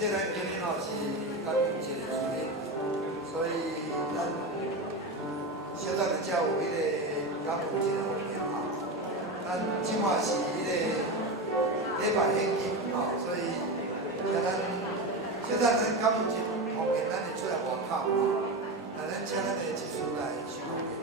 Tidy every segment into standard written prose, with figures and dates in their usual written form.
这咱今年是感恩节的主日，所以咱小早就才有迄个感恩节的活动咱即马是迄个礼拜献金所以小早咱感恩节方面，咱会出来外口那咱请咱的技术来收费。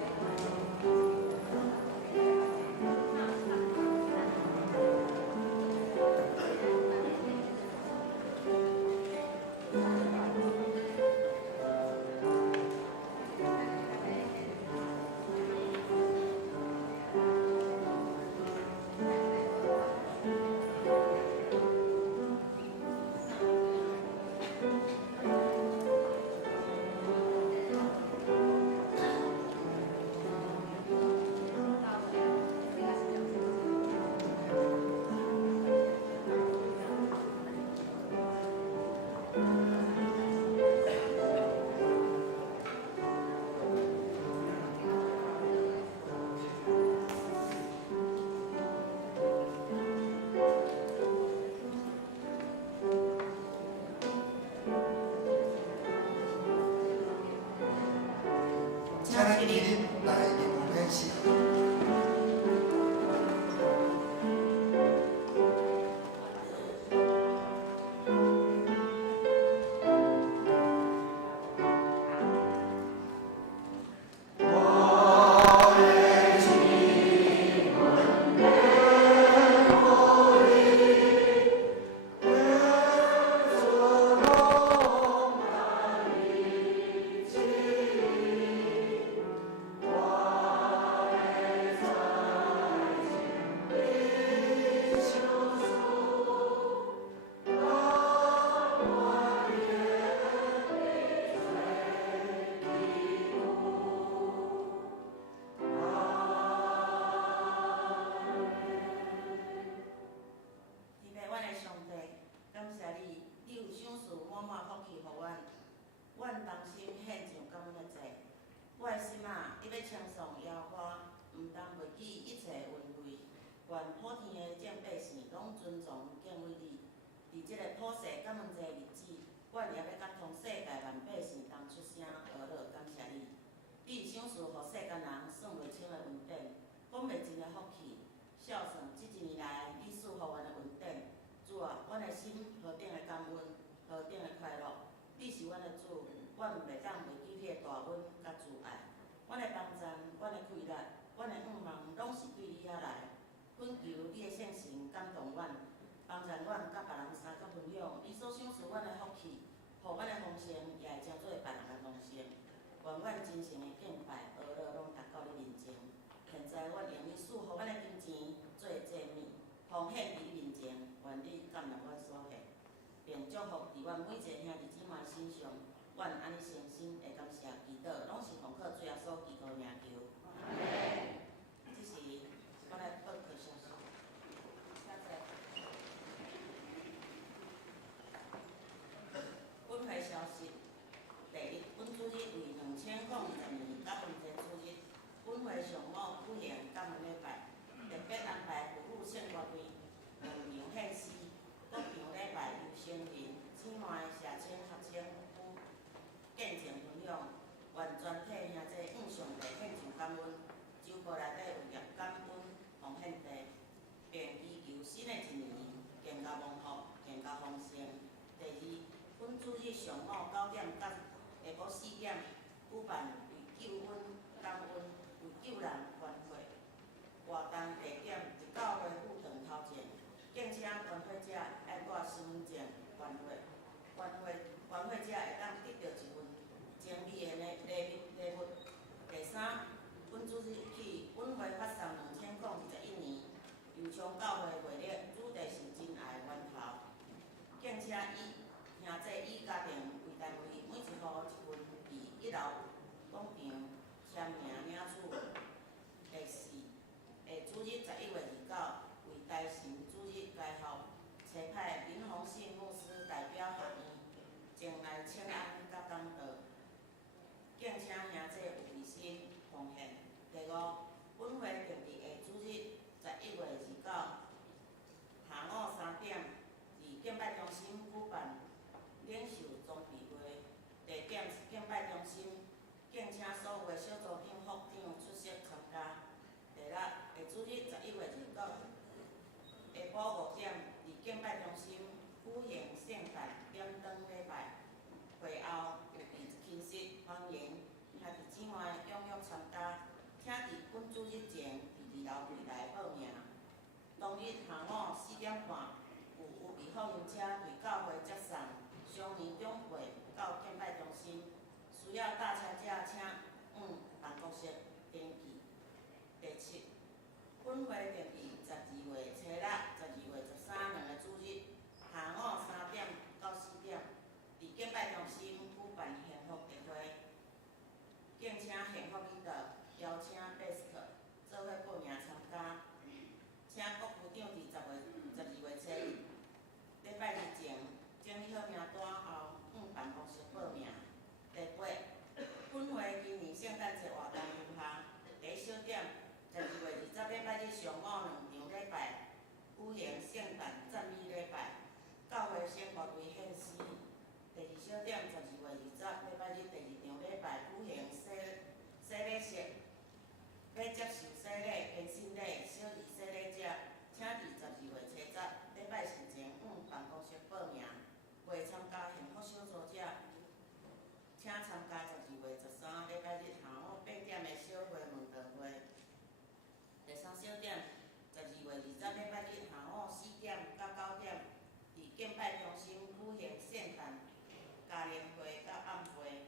请你来入门时。本会定于12月初六、12月13两个主日下午3点到4点，伫敬拜中心举办幸福茶会，敬请幸福领导邀请贝斯特做伙报名参加，请郭区长伫12月初1礼拜日前整理好名单后向办公室报名。第八，本会今年圣诞节活动如下：第一小点，12月20礼拜日上午2场礼拜举行圣诞赞美礼拜，教会先乐队献诗。第二小点，12月20礼拜日第2场礼拜举行洗礼节，要接受洗礼、献信礼、小儿洗礼者，请伫12月初10礼拜事前向办公室报名。未参加幸福小组者，请参加12月13礼拜日下午8点的小会问答会。第三小点，12月20礼拜日下午4点到9点，伫敬拜中心举行圣诞嘉年会甲暗会。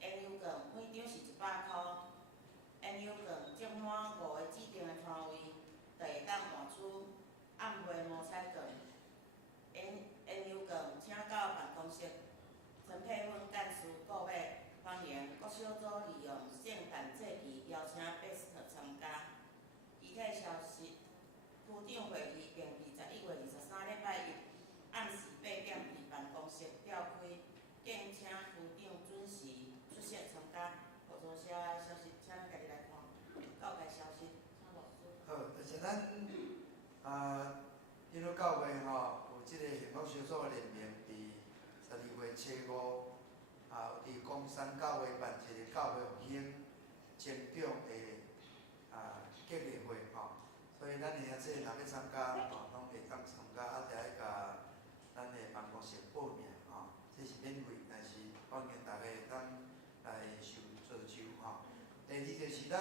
烟油券每张是100块，烟油券集满5个指定的摊位，就会当换取暗会摸彩券。烟油券请到办公室。陈佩芬干事顾买，欢迎各小组利用圣诞节期邀请贝斯特参加。具体消息，区长会议定于11月23礼拜1暗时8点伫办公室召开，敬请区长准时出席参加。或者些消息，请咱家己来看。告解消息，请老师。好，就是咱因为教会有即个幸福小组的联名，伫12月初5伫公山教会办一个教会复兴成长的激励会所以咱的这若要参加拢会当参加，就要甲咱的办公室报名这是免费，但是欢迎大家当来受做酒第二就是咱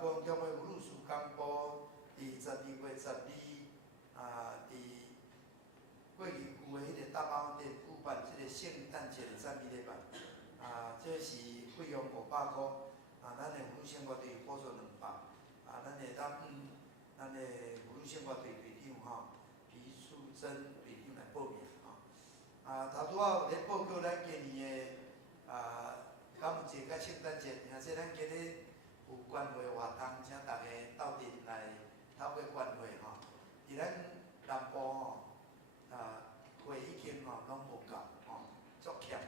高雄教会妇女事工部伫12月12伫过去旧的迄个大包店举办即个圣诞节的赞美礼拜这是费用500块咱的妇女生活队补助200咱会当咱的妇女生活队队长皮淑珍队长来报名头拄仔有咧报告咱今年的感恩节甲圣诞节，而且咱今日有关会活动，请大家斗阵来透过关会伫咱南部会已经拢无够足欠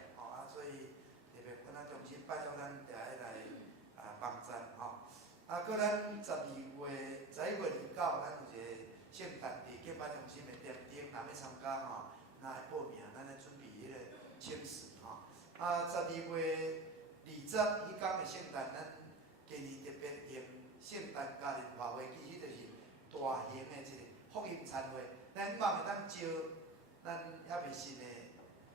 所以特别本仔中心拜托咱定下来帮赞搁咱11月29，咱有一个圣诞伫敬拜中心的店顶，若要参加咱来报名，咱来准备迄个请示12月20迄天的圣诞，咱今年特别用圣诞嘉年华会，其实就是大型的一个福音餐会，咱希望会当招咱遐未信的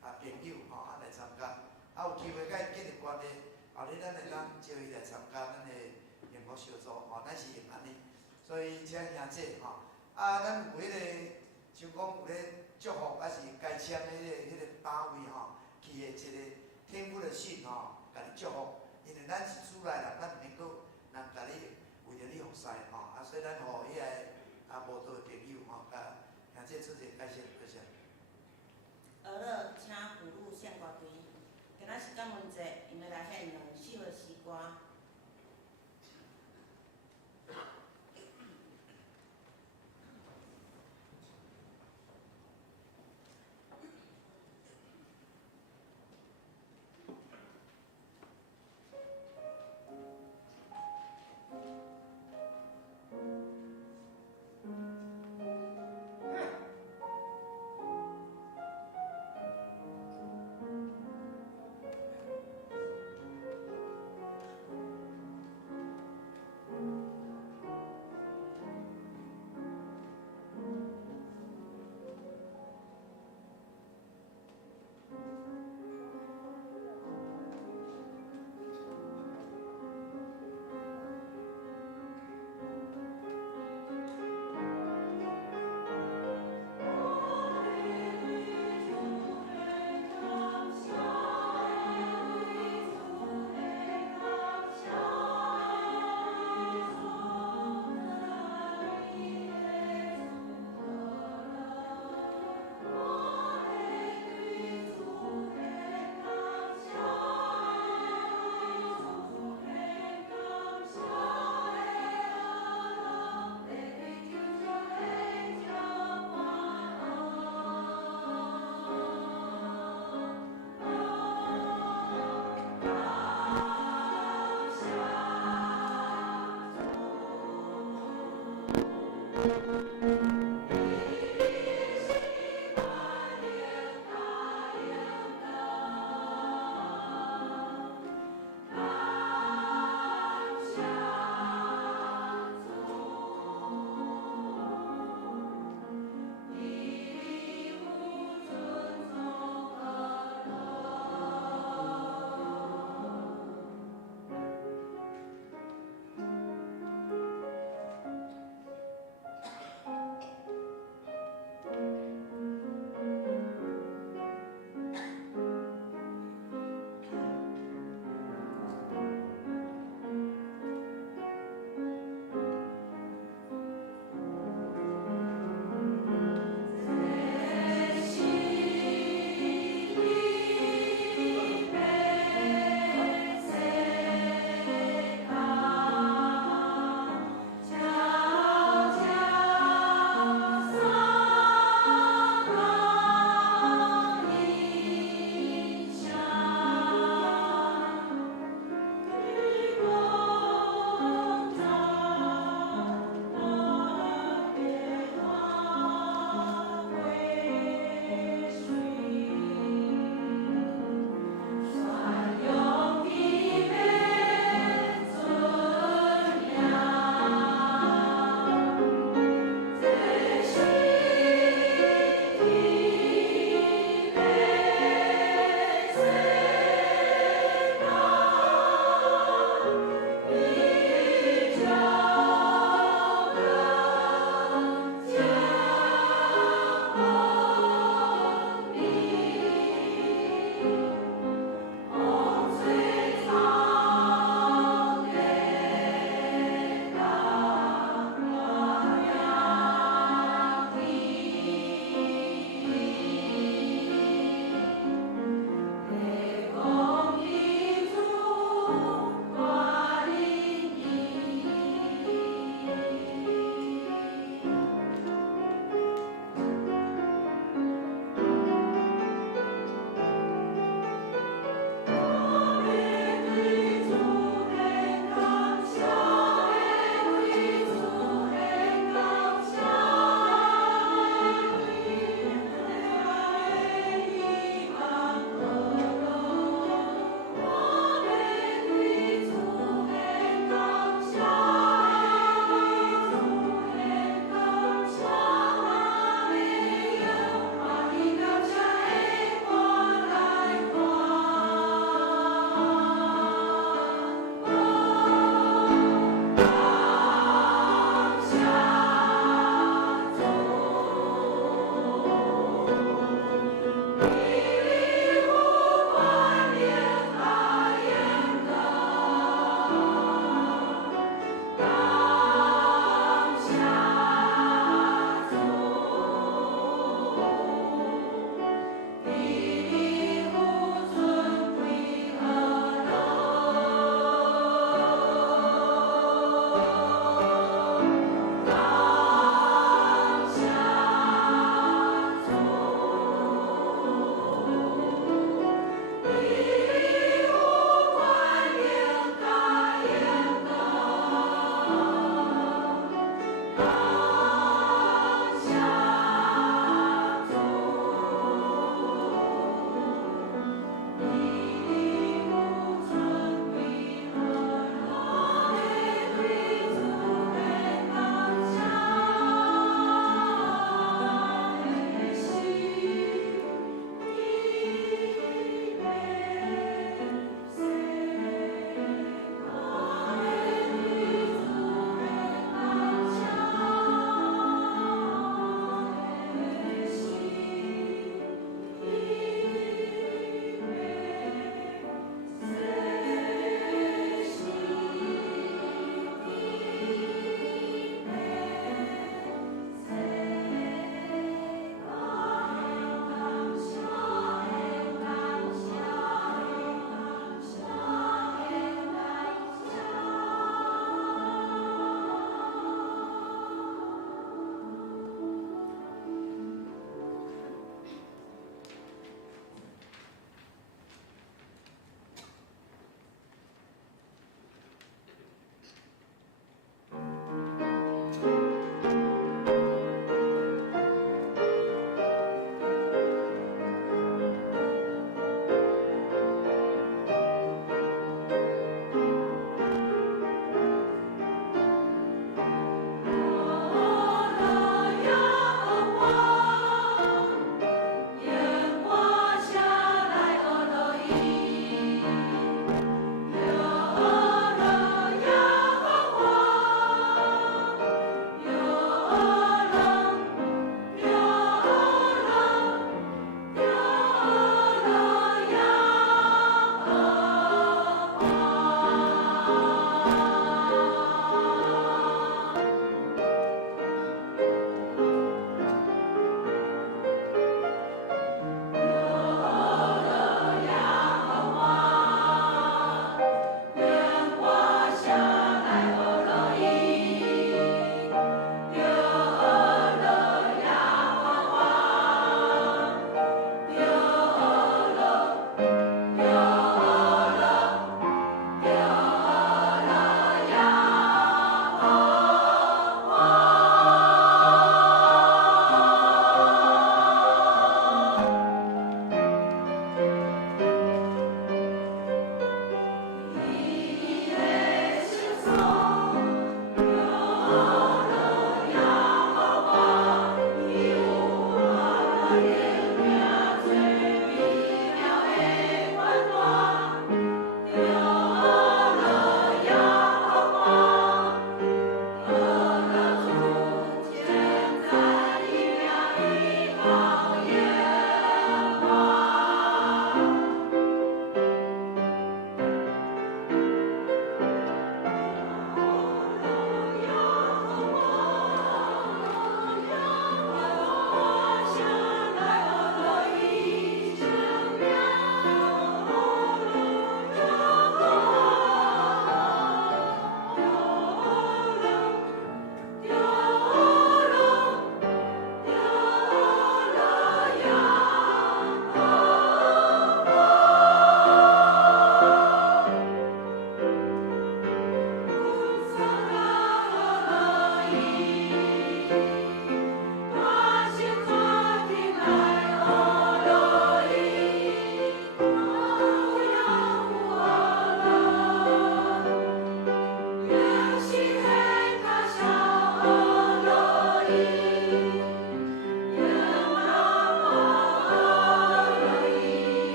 朋友来参加，有机会甲伊建立关系，后日咱会当招伊来参加咱的幸福小组咱是用安尼，所以请兄姐咱有迄个像讲有咧祝福，还是该签的迄个单位去的一个天父的信甲你祝福，因为咱是主来人，咱毋免搁人甲你为着你服侍所以咱互迄个无道的朋友甲兄姐出一个介绍，多谢。俄勒请妇女献歌队，今仔是感恩节，因要来献2首的诗歌。我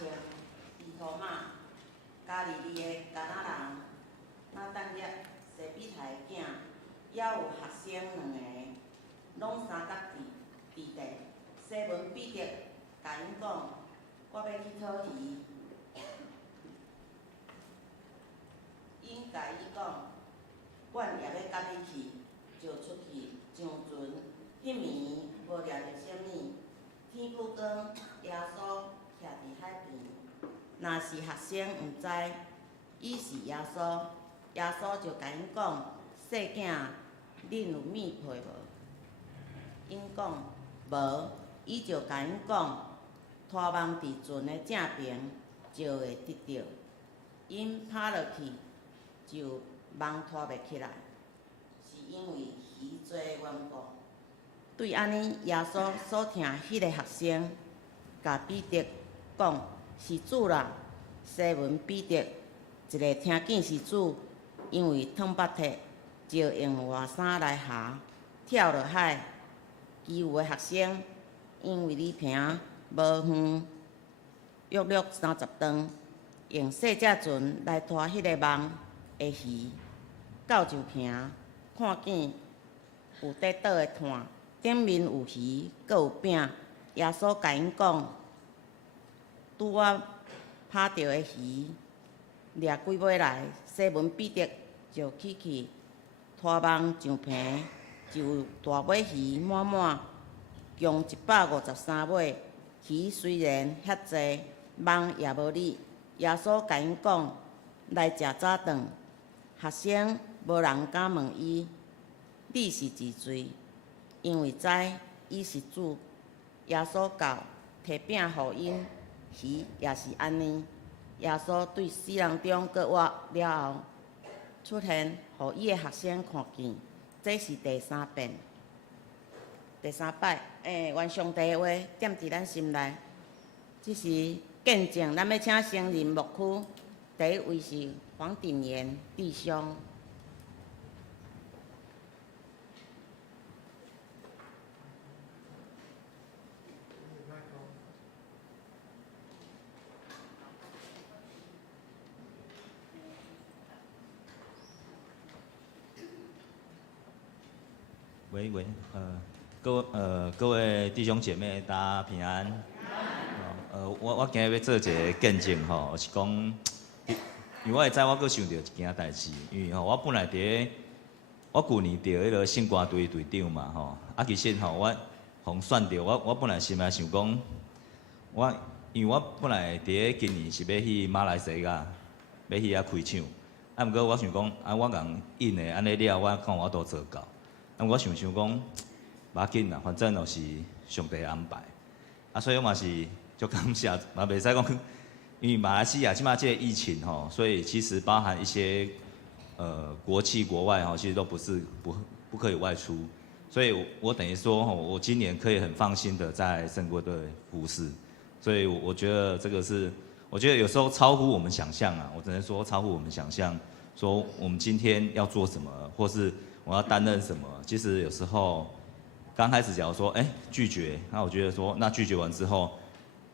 穿伊涂马，家己哩的干仔人，那等业西比台的囝，也有学生2个，拢三角地地。西文毕业，甲因讲，我要去讨鱼。因甲伊讲，阮也要甲你去，就出去上船。迄暝无掠着啥物，天久光，耶稣徛伫海边。若是学生毋知伊是耶稣，耶稣就甲因讲：细囝，恁有物配无？因讲无。伊就甲因讲，拖网伫船的正边就会得着。因拍落去，就网拖袂起来，是因为鱼多缘故。对安尼，耶稣所听迄个学生，甲彼得讲：是主啦。西门彼得一个听见是主，因为汤巴铁，就用外衫来下，跳落海。其余的学生，因为李平无远，约略30吨，用细只船来拖迄个网的鱼，到就行，看见有底倒的炭，顶面有鱼，阁有饼。耶稣甲因讲：拄我拍到的鱼，掠几尾来。西门彼得就去拖网上平，就有大尾鱼满满。共153尾，鱼虽然遐济，网也无理。耶稣甲因讲：来食早顿。学生无人敢问伊：你是几岁？因为知伊是主。耶稣到，摕饼互因，鱼也是安尼。耶稣对4人中搁活了后，出现，互伊的学生看见，这是第3遍。第3摆，愿上帝的话点伫咱心内。这是见证，咱要请升任牧区，第一位是黄鼎炎弟兄。喂，各位弟兄姐妹，大家平安。我今日要做一个见证吼，是讲，因为我会知我阁想到一件代志，因为我本来我旧年着迄个圣歌队队长嘛吼，其实我互选着，我本来心内想讲，因为我本来今年是要去马来西亚，要去遐开场，毋过我想讲，我共应的安尼了，我看我都做到。我想讲，无要紧啦，反正就是上帝安排。所以我嘛是足感谢，嘛袂使讲，因为马来西亚即马这个疫情吼，所以其实包含一些国际国外其实都不可以外出。所以我等于说我今年可以很放心的在圣国队服侍。所以我觉得这个是，我觉得有时候超乎我们想象啊，我只能说超乎我们想象，说我们今天要做什么，或是我要担任什么，其实有时候刚开始假如说拒绝，那我觉得说那拒绝完之后，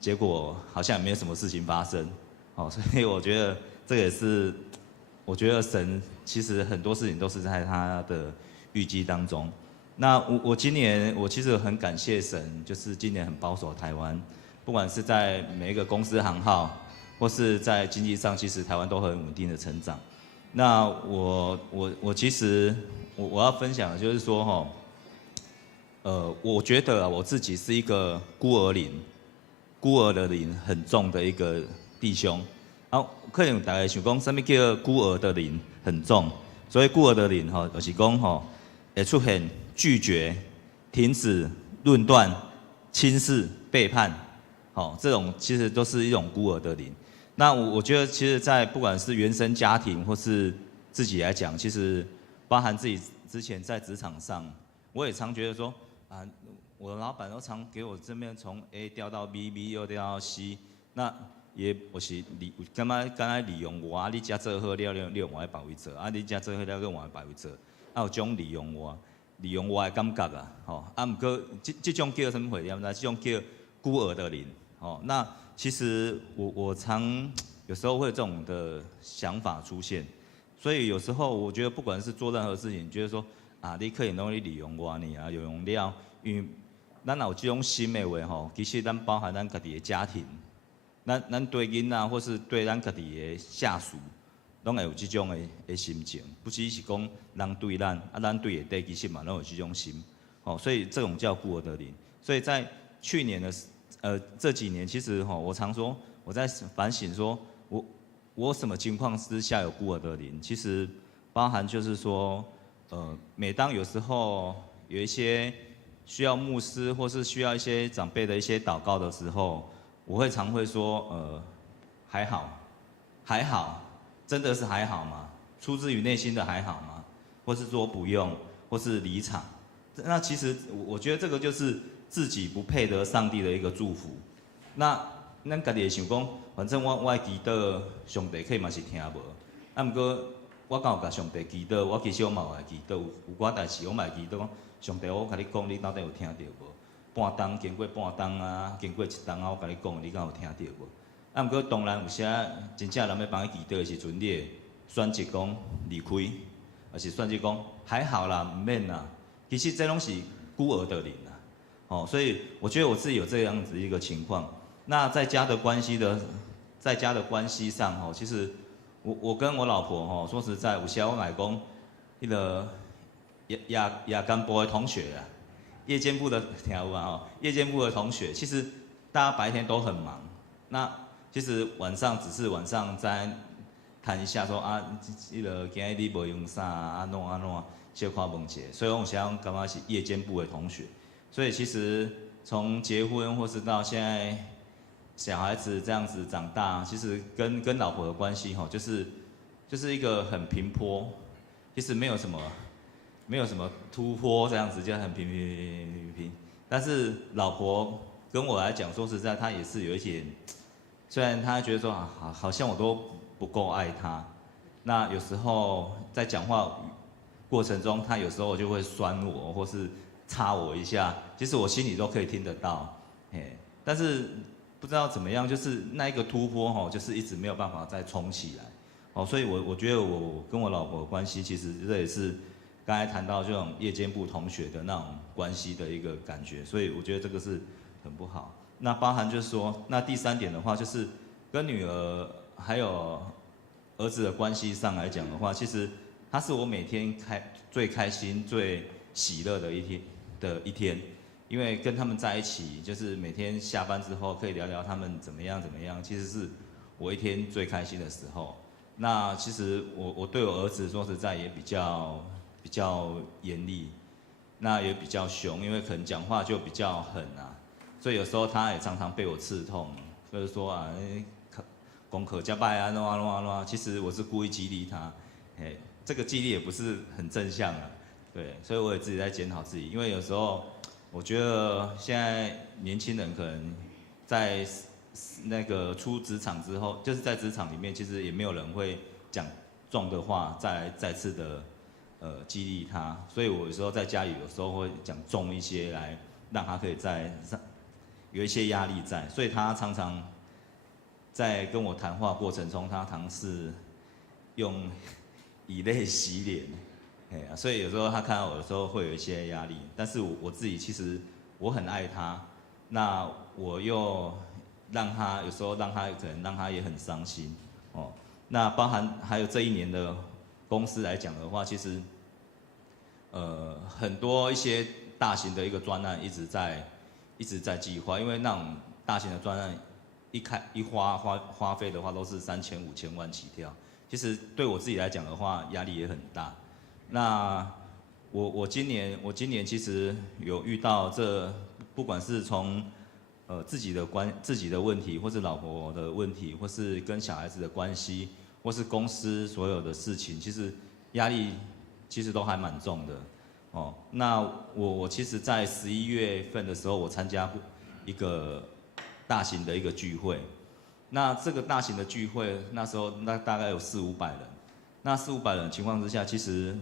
结果好像也没有什么事情发生，所以我觉得这个也是，我觉得神其实很多事情都是在他的预计当中。那我今年我其实很感谢神，就是今年很保守台湾，不管是在每一个公司行号，或是在经济上，其实台湾都很稳定的成长。那我其实我要分享的就是说我觉得我自己是一个孤儿的灵很重的一个弟兄。可能大家想讲什么叫孤儿的灵很重？所以孤儿的灵就是讲会出现拒绝、停止、论断、轻视、背叛，这种其实都是一种孤儿的灵。那我觉得，其实，在不管是原生家庭或是自己来讲，其实包含自己之前在职场上，我也常觉得说我的老板都常给我这边从 A 调到 B，B 又调到 C， 那也我是干嘛利用我你家做好了，你用我来白位做，你家做好了，用我来白位做，有种利用我的感觉啊，毋过这种叫什么回念呢？这种叫孤儿的灵，那其实我常有时候会有这种的想法出现，所以有时候我觉得不管是做任何事情，觉得说啊，你可以拢利用我呢啊，有用了，因为咱有这种心的话吼，其实咱包含咱家己的家庭，咱对囡仔或是对咱家己的下属，拢会有这种的心情，不只是讲人对咱，啊咱对下底其实嘛拢有这种心，哦，所以这种叫顾而得灵。所以在去年的这几年，其实我常说我在反省说，我什么情况之下有顾而得灵？其实包含就是说，每当有时候有一些需要牧师或是需要一些长辈的一些祷告的时候，我会常会说，还好，还好，真的是还好吗？出自于内心的还好吗？或是说不用，或是离场？那其实我觉得这个就是自己不配得上帝的一个祝福。那咱家己会想讲，反正我的祈祷，上帝可以嘛是听无。啊，毋过我敢有甲上帝祈祷，我其实我嘛有来祈祷，有寡代志我嘛会祈祷讲，上帝我甲你讲，你到底有听到无？半冬经过半冬啊，经过一冬啊，我甲你讲，你敢有听到无？啊，毋过当然有时啊，真正人要帮你祈祷的时阵，你会选择讲离开，还是选择讲还好啦，毋免啦。其实这拢是孤儿的灵啊，哦，所以我觉得我自己有这样子一个情况。那在家的关系上，其实我跟我老婆说实在，有时候我来讲，那个夜间部的同学啊，夜间部的听有啊夜间部的同学，其实大家白天都很忙，那其实晚上只是晚上在谈一下说啊，那个今日你无用啥啊，安怎。小看问者，所以我想感觉是夜间部的同学，所以其实从结婚或是到现在小孩子这样子长大，其实跟老婆的关系就是一个很平坡，其实没有什么突破这样子，就很平。但是老婆跟我来讲，说实在，她也是有一点，虽然她觉得说好像我都不够爱她，那有时候在讲话过程中，他有时候就会酸我，或是插我一下，其实我心里都可以听得到，但是不知道怎么样，就是那一个突破就是一直没有办法再冲起来，所以我觉得我跟我老婆的关系，其实这也是刚才谈到这种夜间部同学的那种关系的一个感觉，所以我觉得这个是很不好。那包含就是说，那第三点的话，就是跟女儿还有儿子的关系上来讲的话，其实他是我每天最开心、最喜乐的一天，因为跟他们在一起，就是每天下班之后可以聊聊他们怎么样，其实是我一天最开心的时候。那其实我对我儿子说实在也比较严厉，那也比较凶，因为可能讲话就比较狠啊，所以有时候他也常常被我刺痛，就是说啊，功课加败啊，其实我是故意激励他，这个激励也不是很正向啊，对，所以我也自己在检讨自己，因为有时候我觉得现在年轻人可能在那个出职场之后，就是在职场里面，其实也没有人会讲重的话再次的激励他，所以我有时候在家里有时候会讲重一些来让他可以有一些压力在，所以他常常在跟我谈话过程中，他尝试用以泪洗脸，所以有时候他看到我的时候会有一些压力，但是我自己其实我很爱他，那我又有时候可能让他也很伤心，那包含还有这一年的公司来讲的话，其实很多一些大型的一个专案一直在计划，因为那种大型的专案花费的话都是3000、5000万起跳。其实对我自己来讲的话，压力也很大。那我今年其实有遇到不管是从自己的问题，或是老婆的问题，或是跟小孩子的关系，或是公司所有的事情，其实压力其实都还蛮重的。那我其实在11月份的时候，我参加一个大型的一个聚会。那这个大型的聚会，那时候大概有400-500人。那400-500人的情况之下，其实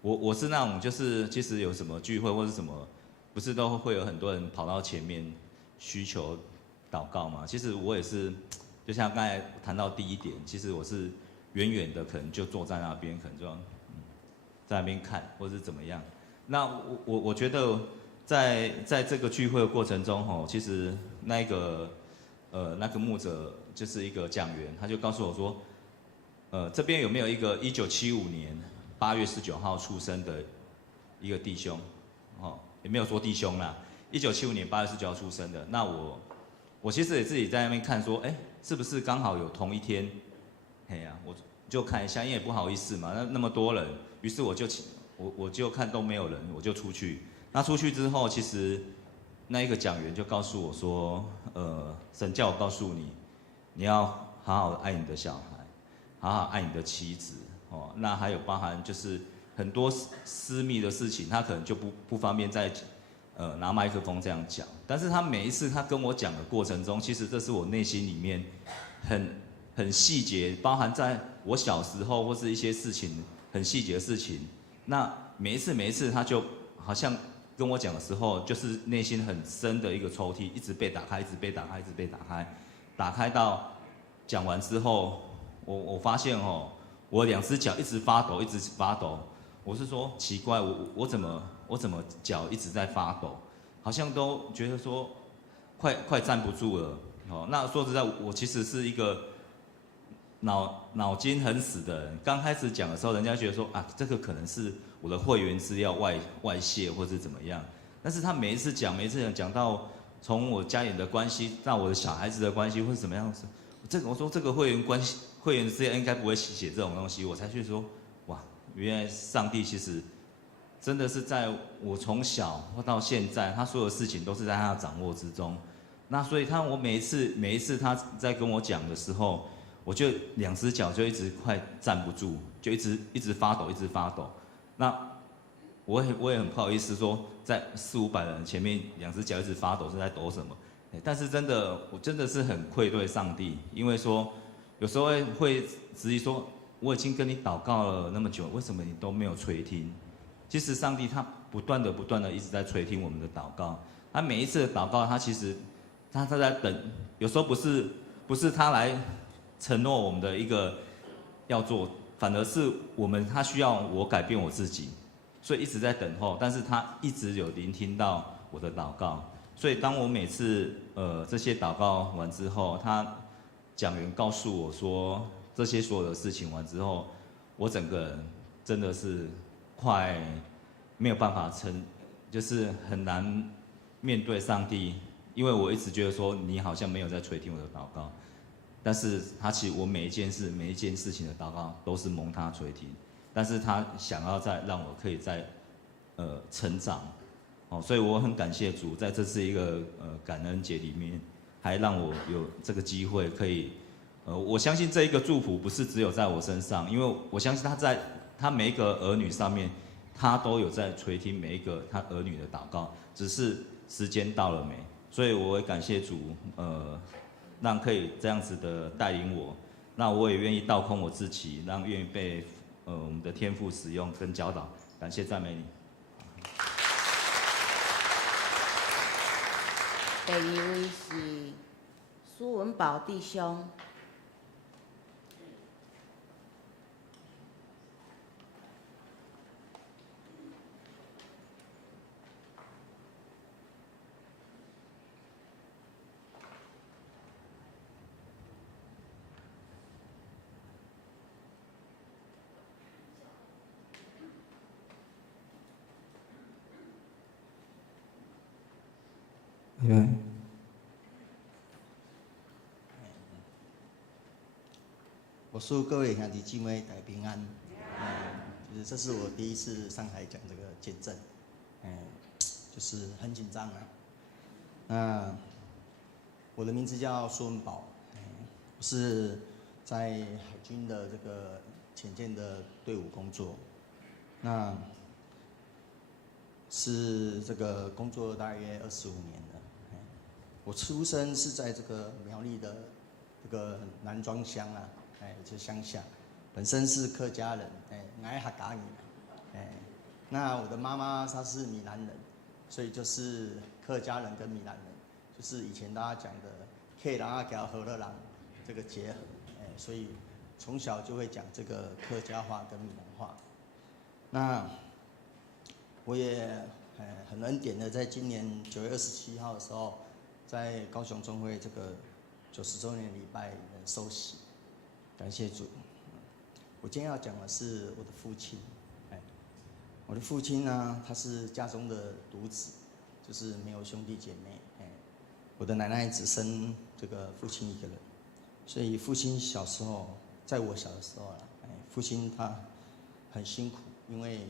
我是那种就是其实有什么聚会或是什么，不是都会有很多人跑到前面需求祷告嘛。其实我也是，就像刚才谈到第一点，其实我是远远的，可能就坐在那边，可能就在那边看，或是怎么样。那我觉得在这个聚会的过程中，吼，其实那个牧者就是一个讲员，他就告诉我说，这边有没有一个1975年8月19号出生的一个弟兄？哦，也没有说弟兄啦，1975年8月19号出生的。那我其实也自己在那边看说，是不是刚好有同一天？我就看一下，因为也不好意思嘛，那么多人，于是我就看都没有人，我就出去。那出去之后，其实那一个讲员就告诉我说，神叫我告诉你，你要好好爱你的小孩，好好爱你的妻子，哦，那还有包含就是很多私密的事情，他可能就不方便再拿麦克风这样讲。但是他每一次他跟我讲的过程中，其实这是我内心里面很细节，包含在我小时候或是一些事情很细节的事情。那每一次他就好像跟我讲的时候，就是内心很深的一个抽屉，一直被打开，一直被打开，一直被打开，打开到讲完之后，我发现我2只脚一直发抖，一直发抖。我是说奇怪，我怎么脚一直在发抖，好像都觉得说快站不住了。那说实在，我其实是一个脑筋很死的人。刚开始讲的时候，人家觉得说啊，这个可能是我的会员资料外泄，或是怎么样。但是他每一次讲到从我家里的关系到我的小孩子的关系，或是怎么样子，我说这个会员资料应该不会写这种东西，我才去说哇，原来上帝其实真的是在我从小到现在，他所有事情都是在他的掌握之中。那所以我每一次他在跟我讲的时候，我就2只脚就一直快站不住，就一直发抖，一直发抖。那我也很不好意思说，在400-500人前面2只脚一直发抖是在抖什么？但是我真的是很愧对上帝，因为说有时候会质疑说，我已经跟你祷告了那么久，为什么你都没有垂听？其实上帝他不断的一直在垂听我们的祷告。他每一次的祷告，他其实他在等，有时候不是他来承诺我们的一个要做，反而是他需要我改变我自己，所以一直在等候。但是他一直有聆听到我的祷告，所以当我每次这些祷告完之后，他讲员告诉我说这些所有的事情完之后，我整个人真的是快没有办法就是很难面对上帝，因为我一直觉得说你好像没有在垂听我的祷告。但是其实我每一件事情的祷告都是蒙他垂听，但是他想要让我可以再成长，所以我很感谢主，在这次一个感恩节里面，还让我有这个机会可以，我相信这一个祝福不是只有在我身上，因为我相信他在他每一个儿女上面，他都有在垂听每一个他儿女的祷告，只是时间到了没，所以我也感谢主，让可以这样子的带领我，那我也愿意倒空我自己，让愿意被我们的天父使用跟教导，感谢赞美你。第2位是苏文宝弟兄。我祝各位兄弟姐妹大家平安。就是这是我第一次上台讲这个见证，就是很紧张啊。我的名字叫苏文宝，我是在海军的这个潜舰的队伍工作，那是这个工作大约25年了。我出生是在这个苗栗的这个南庄乡啊，这乡下，本身是客家人，爱客家语，那我的妈妈她是闽南人，所以就是客家人跟闽南人，就是以前大家讲的客人啊，跟和乐人这个结合，所以从小就会讲这个客家话跟闽南话。那我也很恩典的，在今年9月27号的时候，在高雄中会这个90周年礼拜受洗，感谢主。我今天要讲的是我的父亲，我的父亲呢，他是家中的独子，就是没有兄弟姐妹，我的奶奶只生这个父亲一个人，所以父亲小时候，在我小的时候父亲他很辛苦，因为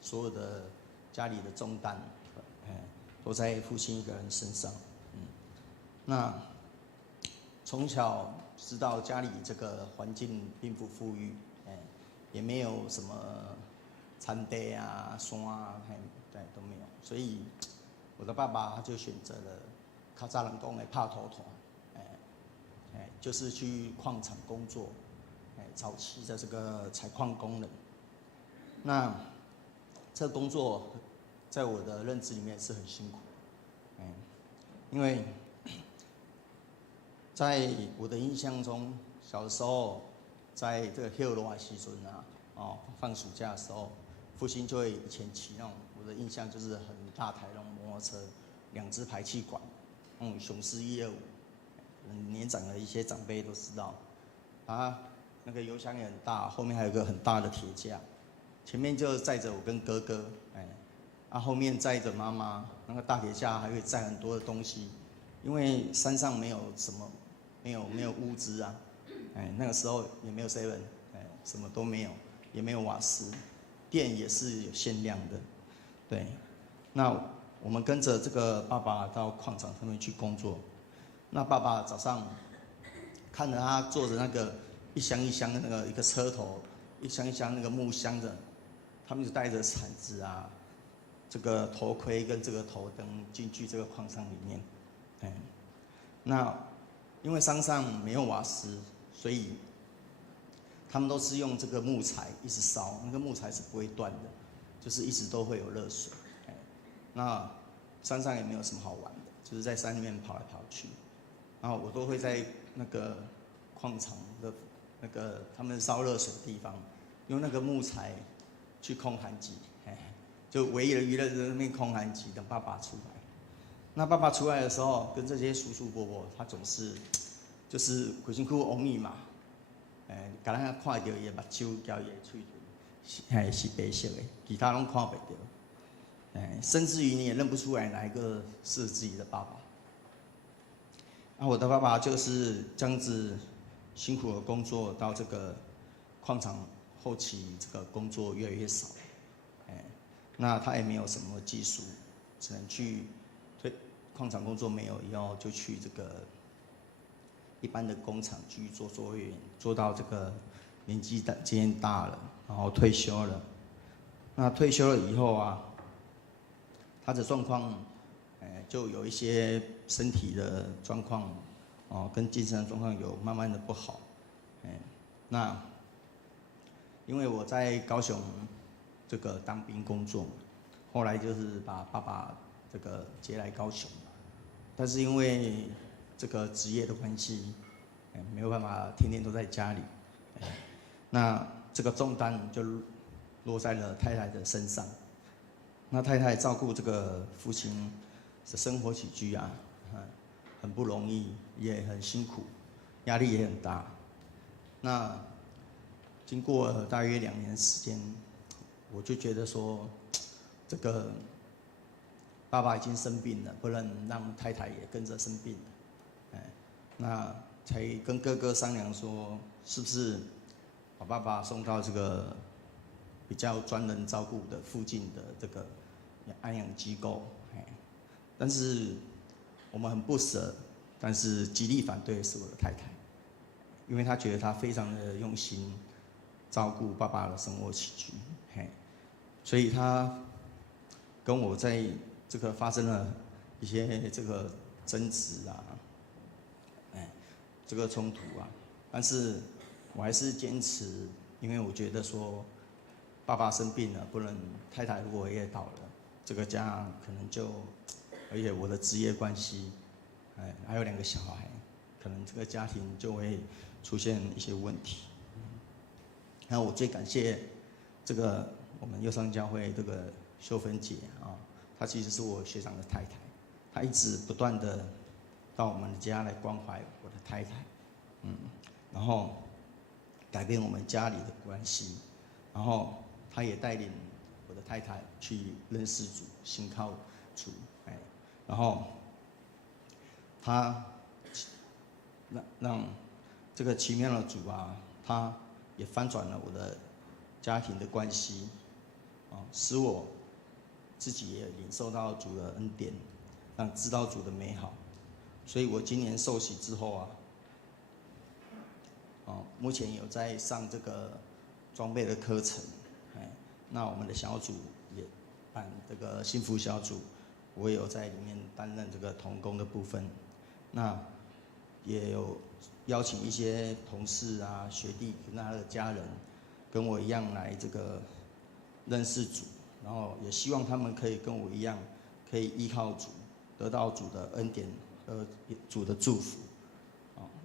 所有的家里的重担，都在父亲一个人身上，那从小知道家里这个环境并不富裕，也没有什么餐地啊、山啊，对，都没有，所以我的爸爸他就选择了较早人讲的拍土团，就是去矿场工作，早期的这个采矿工人。那这个工作在我的认知里面是很辛苦，因为在我的印象中，小的时候在这个休罗的时阵啊，放暑假的时候，父亲就会以前骑那种，我的印象就是很大台那种摩托车，2只排气管，雄狮125，年长的一些长辈都知道，那个油箱也很大，后面还有一个很大的铁架，前面就载着我跟哥哥，后面载着妈妈，那个大铁架还会载很多的东西，因为山上没有什么，没有物资啊，那个时候也没有 7，什么都没有，也没有瓦斯，电也是有限量的，对。那我们跟着这个爸爸到矿场上面去工作，那爸爸早上看着他坐着那个一箱一箱的那个一个车头，一箱一箱那个木箱的，他们就带着铲子啊，这个头盔跟这个头灯进去这个矿场里面，那因为山上没有瓦斯，所以他们都是用这个木材一直烧，那个木材是不会断的，就是一直都会有热水。那山上也没有什么好玩的，就是在山里面跑来跑去，然后我都会在那个矿场的那个他们烧热水的地方，用那个木材去空寒机，就唯一的娱乐就是那边空寒机，等爸爸出来。那爸爸出来的时候，跟这些叔叔伯伯，他总是就是规身躯乌密嘛，甲咱看到伊的目睭、交伊的喙唇，是白色的，其他拢看不到，甚至于你也认不出来哪一个是自己的爸爸。我的爸爸就是这样子辛苦的工作，到这个矿场后期，这个工作越来越少，那他也没有什么技术，只能去矿场工作没有以后，就去这个一般的工厂去做作业员，做到这个年纪渐渐大了，然后退休了。那退休了以后啊，他的状况，就有一些身体的状况，跟精神的状况有慢慢的不好，那因为我在高雄这个当兵工作，后来就是把爸爸这个接来高雄，但是因为这个职业的关系，没有办法天天都在家里，那这个重担就落在了太太的身上。那太太照顾这个父亲的生活起居啊，很不容易，也很辛苦，压力也很大。那经过了大约2年时间，我就觉得说，这个爸爸已经生病了，不能让太太也跟着生病了，那才跟哥哥商量说，是不是把爸爸送到这个比较专人照顾的附近的这个安养机构，但是我们很不舍，但是极力反对的是我的太太，因为她觉得她非常的用心照顾爸爸的生活起居，所以她跟我在这个发生了一些这个争执啊，这个冲突啊，但是我还是坚持，因为我觉得说爸爸生病了，不能太太如果也倒了，这个家可能就，而且我的职业关系，还有2个小孩，可能这个家庭就会出现一些问题。那我最感谢这个我们右上教会这个秀芬姐啊，她其实是我学长的太太，她一直不断的到我们的家来关怀我的太太，然后改变我们家里的关系，然后她也带领我的太太去认识主，信靠主，然后她让这个奇妙的主啊，他也翻转了我的家庭的关系，使我自己也领受到主的恩典，让知道主的美好。所以我今年受洗之后目前有在上这个装备的课程，那我们的小组也办这个幸福小组，我也有在里面担任这个同工的部分，那也有邀请一些同事啊、学弟跟他的家人，跟我一样来这个认识主，然后也希望他们可以跟我一样，可以依靠主，得到主的恩典和主的祝福。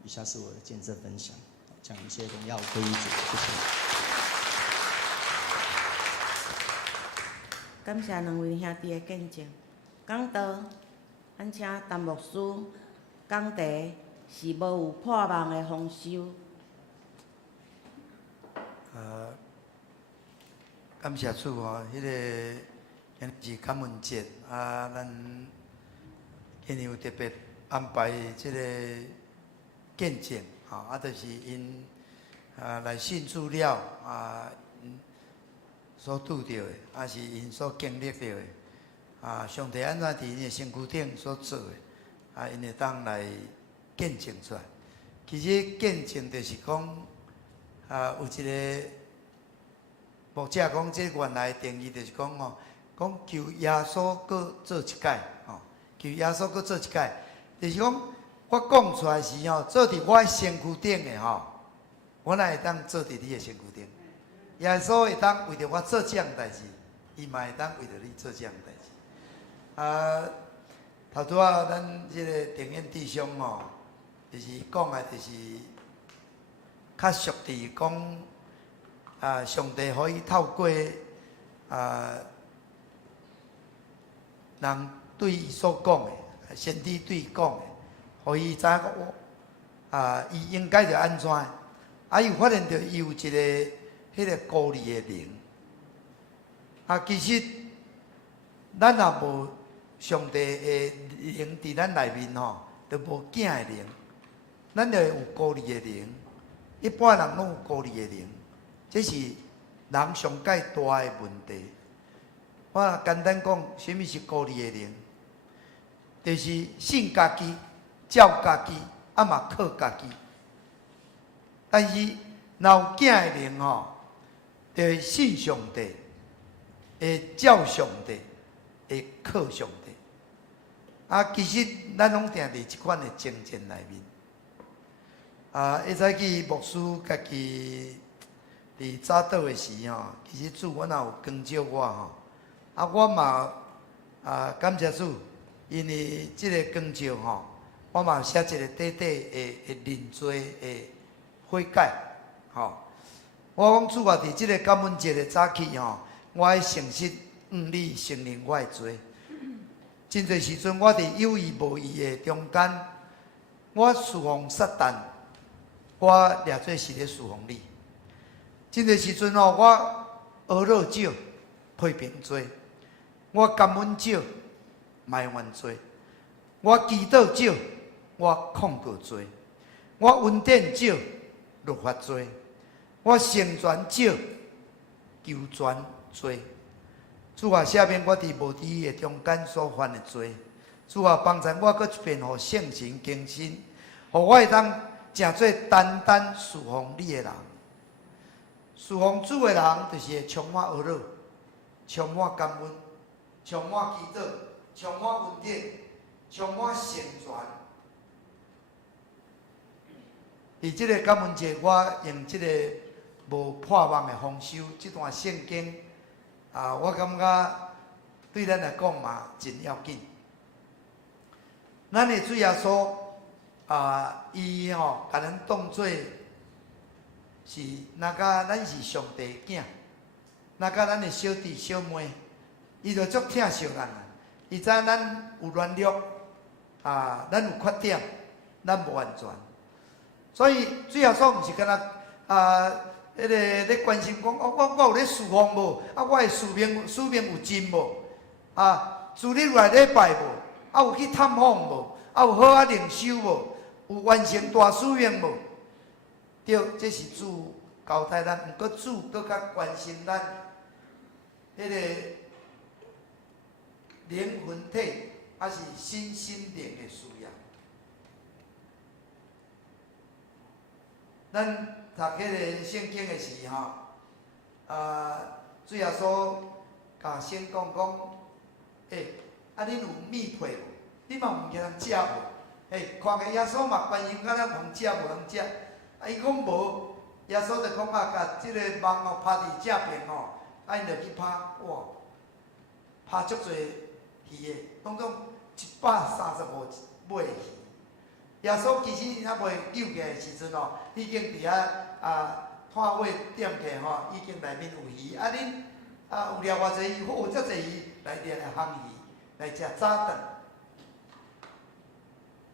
以下是我的见证分享，将一切荣耀归于主，谢谢。感谢两位兄弟的见证。讲道，咱请陈牧师讲题是无有破网的丰收。感谢主迄个今是感恩节咱今年有特别安排即个见证就是因来信主了所拄到的，是因所经历到的上帝安怎伫因的身躯顶所做的因会当来见证出来。其实见证就是讲有一个牧者讲，这原来的定义就是讲讲求耶稣搁做一届求耶稣搁做一届，就是讲我讲出来是做伫我身躯顶的我哪会当做伫你的身躯顶？耶稣会当为着我做这样代志，伊嘛会当为着你做这样代志。头拄咱这个定演弟兄就是讲的，就是较属于讲上帝可以透过人对伊所讲的，先知对伊讲的，互伊知影伊应该着安怎伊有发现到伊有一个迄个孤立的灵其实咱若无上帝的灵伫咱内面就无囝的灵，咱就有孤立的灵。一般人拢有孤立的灵，这是人上界大的问题。我简单讲，什么是孤立的灵？就是信家己、照家己，嘛靠家己。但是若有囝的灵就会信上帝，会照上帝，会靠上帝。其实咱拢定伫即款的情境内面。会使记牧师家己伫早倒的时其实主我若有光照我我嘛感谢主，因为即个光照我嘛写一个短短的认罪的悔改我讲主啊，伫即个感恩节的早起我爱诚实向你承认我的罪。真侪时阵，我伫有意无意的中间，我侍奉撒旦，我掠做是咧侍奉你。真侪时阵我讹闹少，批评多；我感恩少，埋怨多；我祈祷少，我控告多；我恩典少，律法多；我成全少，求全多。主啊，赦免我伫无知的中间所犯的罪。主啊，帮助我搁一遍，互圣神更新，互我会当诚做单单侍奉你的人。侍奉主的人，就是会充满讹闹，充满感恩，充满祈祷，充满恩典，充满成全。伫即个感恩节，我用即个无破网的丰收这段圣经。我感觉对咱来讲嘛真要紧。咱的主耶稣伊甲咱当做是那甲咱是上帝囝，那甲咱的小弟小妹，伊就足疼惜咱啊。伊知咱有软弱，咱有缺点，咱无完全，所以最后说毋是干那迄个咧关心讲，我有咧侍奉无？我的使命有尽无？主日来礼拜无？有去探访无？有好啊灵修无？有完成大使命无？对，这是主交代咱，毋过主搁较关心咱迄个灵魂体，还是身心灵的需要。咱读迄个圣经的时候，主耶稣甲先讲，恁有米配无？恁嘛毋惊人食无？看个耶稣嘛关心，敢若通食无通食？伊讲无，耶稣就讲甲即个网拍伫正边因就去拍，哇，拍足侪鱼的，拢135尾鱼。耶稣其实还未救起来的时阵已经伫摊位点起已经内面有鱼。恁有掠偌济鱼？有遮济鱼，来掠来烘鱼，来食早顿。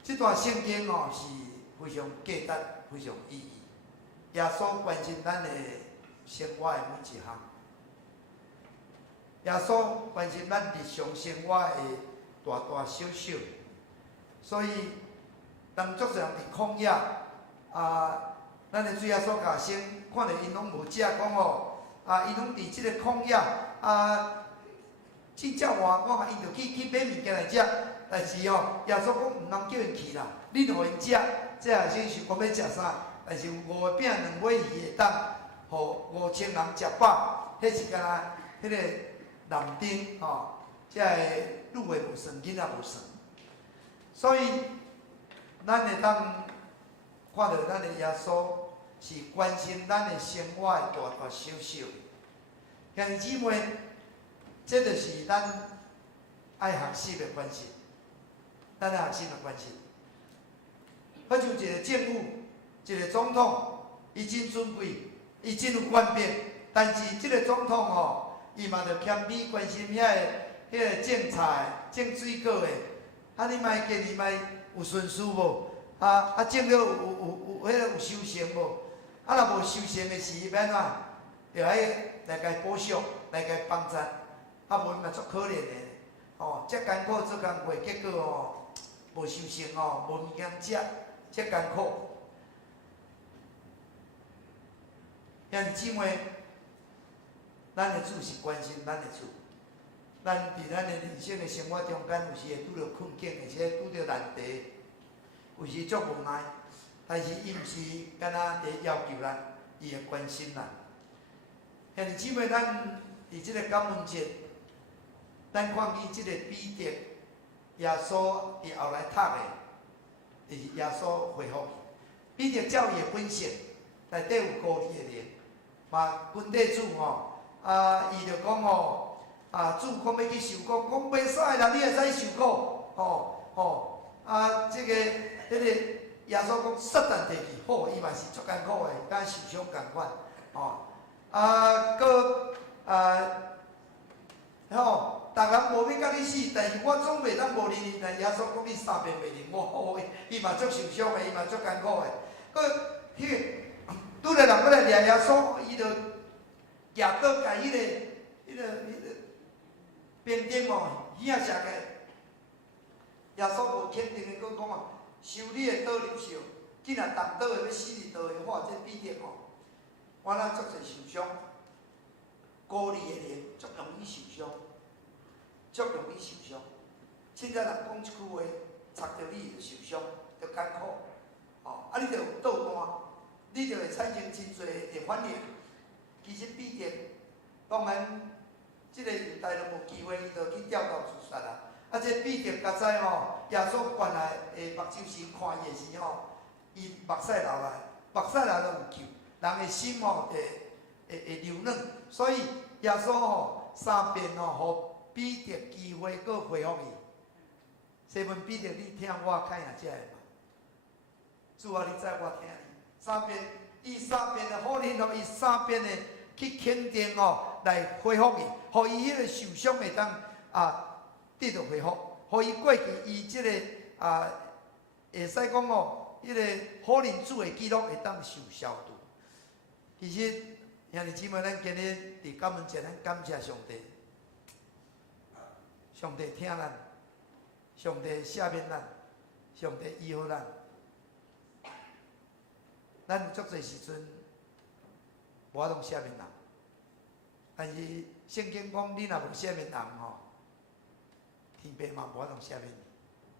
这段圣经是非常价值、非常意义。耶稣关心咱的生活的每一项，耶稣关心咱日常生活的大大小小，所以当足侪人伫旷野，咱的主耶稣甲先看到因拢无食，讲因拢伫即个旷野，真正换讲因就去买物件来食，但是耶稣讲毋通叫因去啦，恁互因食，这也先想讲要食啥，但是有5个饼2尾鱼会当，互5000人食饱，迄是敢若迄个男丁这个女的无算，囡仔无算，所以咱会当看到咱的耶稣是关心咱的生活的大大小小。兄弟姊妹，这就是咱爱学习的关系，咱爱学习的关系。好像一个政府、一个总统，伊真尊贵，伊真有权柄，但是这个总统伊嘛着谦卑关心迄个种菜、种水果的。你莫建议莫有顺序无？种了有有收成无？若无收成的时，要安怎？着爱来甲伊补偿，来甲伊帮衬，无伊嘛足可怜的。遮艰苦做工课，结果无收成无物件食，遮艰苦。兄弟姊妹，咱的主是关心咱的主。咱伫咱的人生的生活中间，有时会拄着困境，而且拄着难题，有时足无奈。但是伊毋是敢若伫要求咱，伊会关心咱。兄弟姊妹，咱伫即个感恩节，咱看见即个彼得，耶稣伫后来读的，就是耶稣回复伊。彼得教义的本性内底有高利的灵，嘛军队主伊就讲主讲要去受苦，讲袂使啦，你会使受苦，这个迄个耶稣讲撒旦提去，好，伊嘛是足艰苦的，甲受伤共款，逐人无要甲你死，但是我总袂当无理你。但耶稣讲你3遍袂认我，伊嘛足受伤的，伊嘛足艰苦的。迄个拄着人要来掠耶稣，伊就举刀甲迄个兵丁影射个。耶稣无肯定的讲收你的刀领袖，竟然动刀的要死你刀的，哇！这彼得我咱足侪受伤，孤立的人足容易受伤，足容易受伤。凊彩人讲一句话，插着你就受伤，就艰苦。你就有倒单，你就会产生真侪的反应。其实彼得当然，这个犹太人无机会，伊就去吊刀自杀啦。这彼得甲知耶稣原来的目睭时看伊的时伊目屎流来，目屎流来有救，人的心会柔软。所以耶稣3遍互彼得机会，搁回复伊。西门彼得，你听我看下这个嘛？主啊，你知我听你。三遍，伊三遍的好灵哦，伊三遍的去肯定哦，来恢复伊，互伊迄个受伤会当得到恢复，互伊过去伊即个会使讲哦，迄个好灵主的记录会当受消除。其实，兄弟姊妹，咱今日伫感恩节，咱感谢上帝，上帝听咱，上帝赦免咱，上帝医好咱。咱有足侪时阵无法度赦免人，但是圣经讲，你若无赦免人吼，天父嘛无法度赦免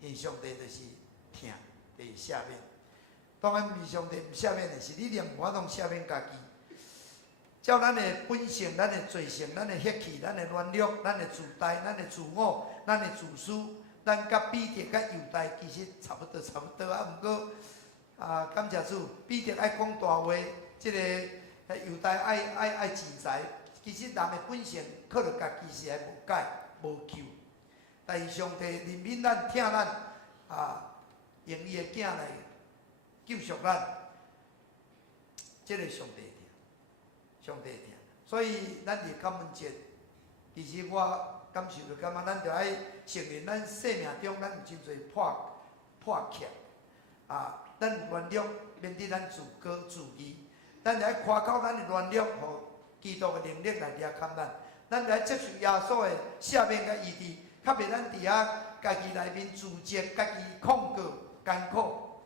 你，因为上帝就是疼，就是赦免。当然，毋是上帝毋赦免的，是你连无法度赦免家己。照咱的本性、咱的罪性、咱的血气、咱的软弱、咱的自大、咱的自我、咱的自私，咱甲彼得、甲犹大其实差不多啊。毋过感谢主，彼得爱讲大话，即个犹大爱钱财。其实人的本性靠着家己是还无改无救，但是上帝怜悯咱、疼咱，用伊的囝来救赎咱，即个上帝。上帝听，所以咱伫感恩节，其实我感受着感觉，咱着爱承认咱生命中咱有真侪破欠，咱有软弱，免得咱自高自义，咱着爱夸口咱的软弱，互基督的能力来抓扛咱，咱着爱接受耶稣的赦免甲医治，较袂咱伫家己内面自责，家己控告艰苦，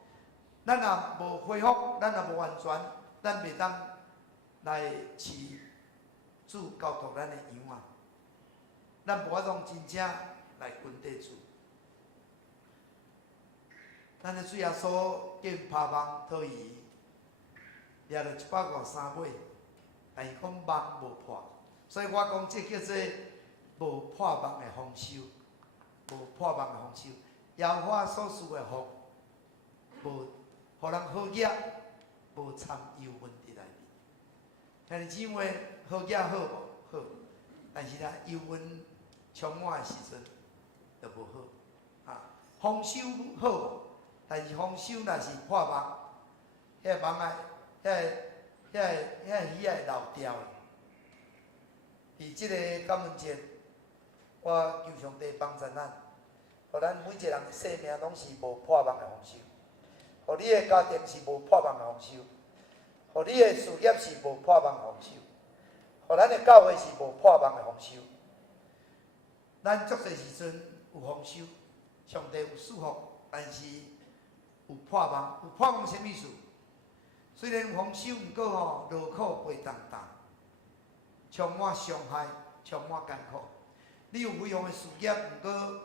咱若无恢复，咱若无完全，咱袂当来饲主交托咱的羊咱无法度真正来跟地主。咱的主耶稣叫因拍网讨伊，掠了153尾，但是讲网无破，所以我讲这叫做无破网的丰收，无破网的丰收。耶和华所赐的福，无互人好业，无掺油问题内面。兄弟姊妹，好业好无？好，但是啦，油温充满的时阵就无好。丰收好无？但是丰收若是破网，迄个网啊，迄个鱼会流掉的。伫即个感恩节，我求上帝帮助咱，互咱每一个人的生命拢是无破网的丰收，互你的家庭是无破网的丰收。互你的事业是无破网丰收，互咱的教会是无破网的丰收。咱足侪时阵有丰收，上帝有祝福，但是有破网。有破网什么意思？虽然有丰收，毋过吼劳苦背重重，充满伤害，充满艰苦。你有辉煌的事业，毋过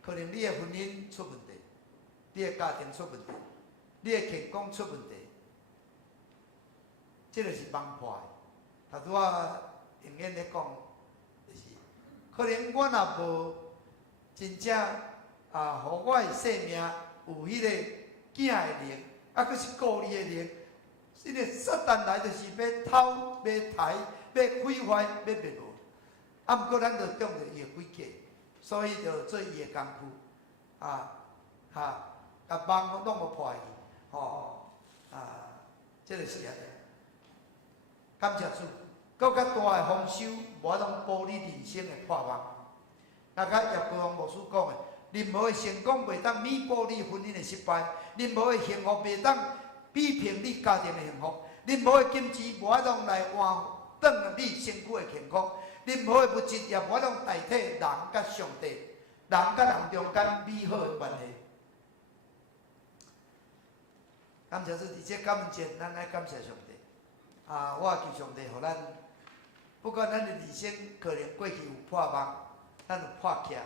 可能你的婚姻出问题，你的家庭出问题，你的健康出问题。这就是网破的。头拄仔永远咧讲，就是可能我若无真正互我的生命有迄个囝的灵，佫是顾你的灵，这个撒旦来就是要偷、要抬、要毁坏、要灭亡。毋过咱着中着伊的规矩，所以着做伊的工具，甲网拢无破去，这就是安尼。感谢主，更较大的丰收，无法通保你人生的破网。那甲叶国王牧师讲的，任何的成功袂当弥补你婚姻的失败，任何的幸福袂当比拼你家庭的幸福，任何的金钱无法通来换转你身躯的幸福，任何的物质也无法通代替人甲上帝、人甲人中间美好的关系。感谢主，伫这感恩节，咱爱感谢上帝。我求上帝，互咱不管咱的人生可能过去有破网，咱有破起，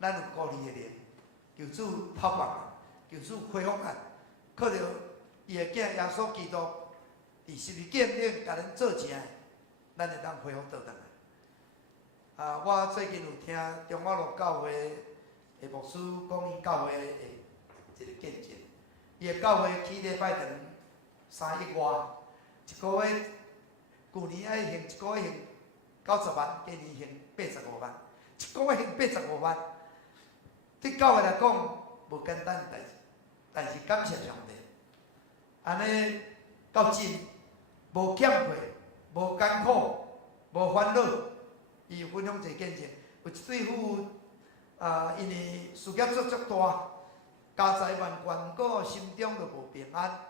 咱有孤立的灵，求主透放，求主恢复咱，靠着伊的囝耶稣基督，伫十字架顶甲咱做成，咱会当恢复倒转来。我最近有听中华路教会的牧师讲伊教会的一个见证，伊的教会起礼拜堂3亿外。一个月，去年爱还一个月还90万，今年还85万，一个月还85万。对教会来讲无简单的代志，但是感谢上帝，安尼到尽，无欠亏，无艰苦，无烦恼。伊分享一个见证，有一对夫妇因为事业做足大，家财万贯，搁心中就无平安。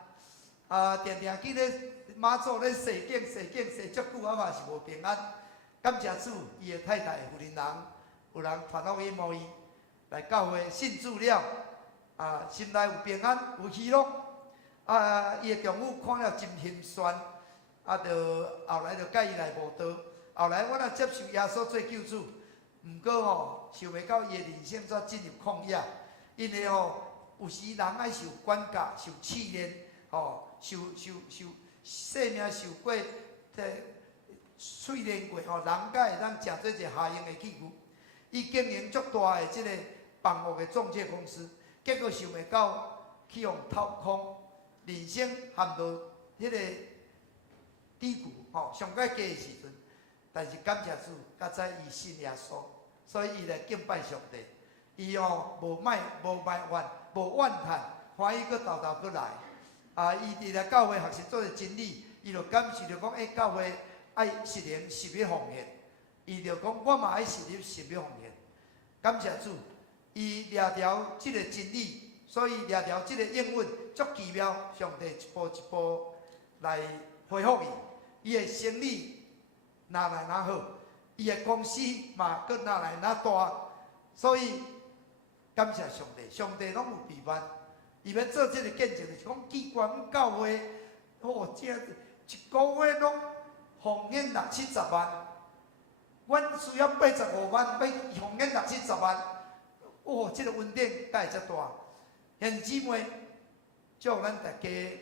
定定记咧妈祖咧洗境洗足久嘛是无平安。感谢主，伊的太太妇人人有人传到伊某伊来教会信主了，心内有平安有喜乐。伊的丈夫看了真心酸，就后来就甲伊来慕道。后来我若接受耶稣做救主，毋过想袂到伊的人生煞进入旷野，因为有时人爱受管教、受试炼，受生命受过淬炼过，人才会当食做一个下用的器具。伊经营足大的即个房屋的中介公司，结果想袂到去用掏空，人生陷到迄个低谷，上界低的时阵。但是感谢主，较早伊信耶稣，所以伊来敬拜上帝。伊无埋怨，无怨叹，欢喜搁豆豆搁来。伊伫来教会学习做真理，伊就感受着讲，教会爱实行十一奉献。伊就讲，我嘛爱实行十一奉献。感谢主，伊掠条即个真理，所以掠条即个应允，足奇妙。上帝一步一步来恢复伊，伊的生理。哪来哪好，伊的公司嘛，搁哪来哪大，所以感谢上帝，上帝拢有备办。伊要做这个见证，就是讲奇怪，阮教会，这一个月拢奉献60-70万，阮需要85万，要奉献60-70万，这个恩典敢会遮大？兄姊妹，祝咱大家，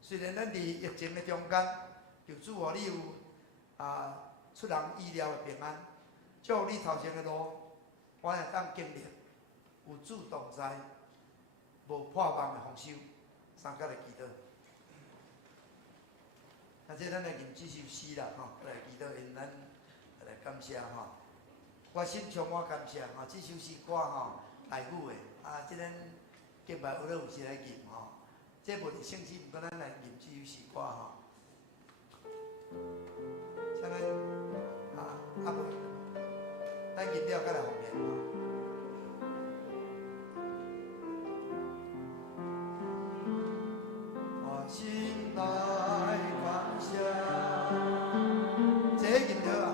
虽然咱伫疫情的中间，求主你有。出人意料的平安，祝你头前的路，我会当经历有主同在，无破网的丰收。三甲来祈祷，这咱来念这首诗啦，来祈祷，因咱来感谢我心充满感谢这首诗歌台语的这咱敬拜有咧有时来念这无伫圣经，毋过咱来念这首诗歌像咱不，咱饮料再来奉献我心内感谢，这饮料啊。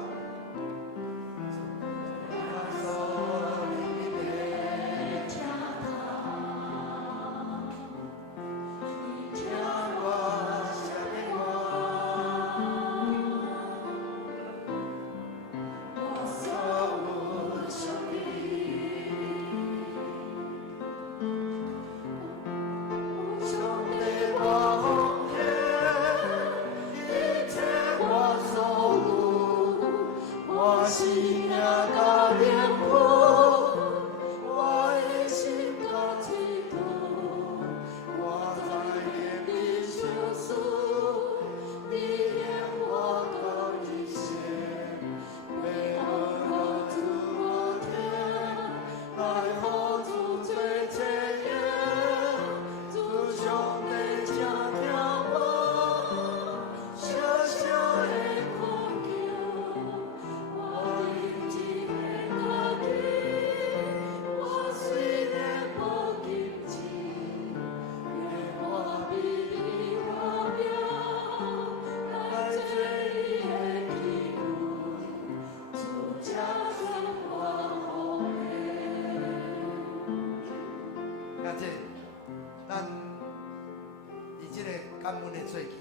感恩的做起，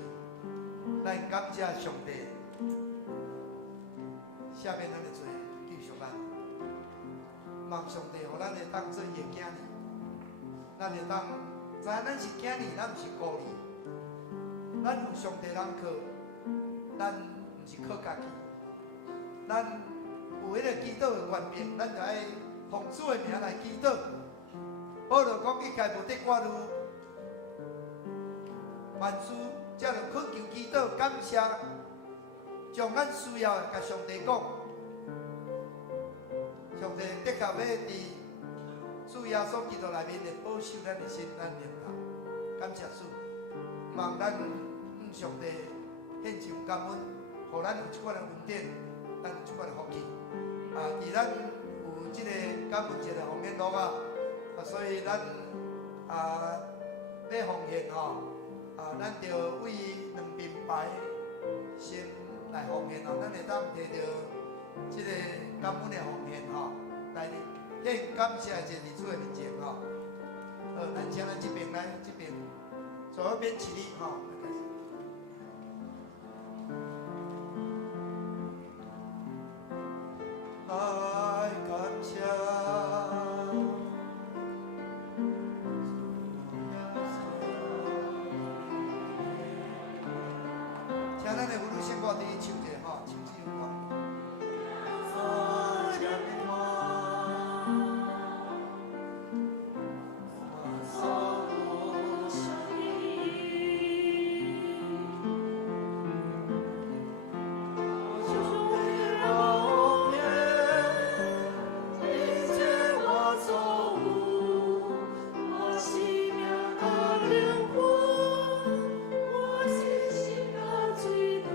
咱感谢上帝，下面咱就做继续咱，望上帝互咱会当做伊的囝儿，咱会当知影咱是囝儿，咱毋是孤儿，咱有上帝通靠，咱毋是靠家己，咱有迄个祈祷的权柄，咱就爱奉主的名来祈祷。保罗讲，一概无得我如。万事才着恳求祈祷，感谢，将咱需要的甲上帝讲，上帝的确要伫主耶稣基督内面来保守咱的心、咱念头。感谢主，望咱上帝献上感恩，互咱有即款的恩典，咱有即款的福气。伫咱有即个感恩节的奉献路所以咱要奉献咱就为2面牌先来奉献咱会当摕到即个感恩的奉献来献感谢在伫主的面前咱请咱这边来，这边左边起立来感谢。请咱的妇女先歌第一唱一下唱这首歌。我心心啊最多。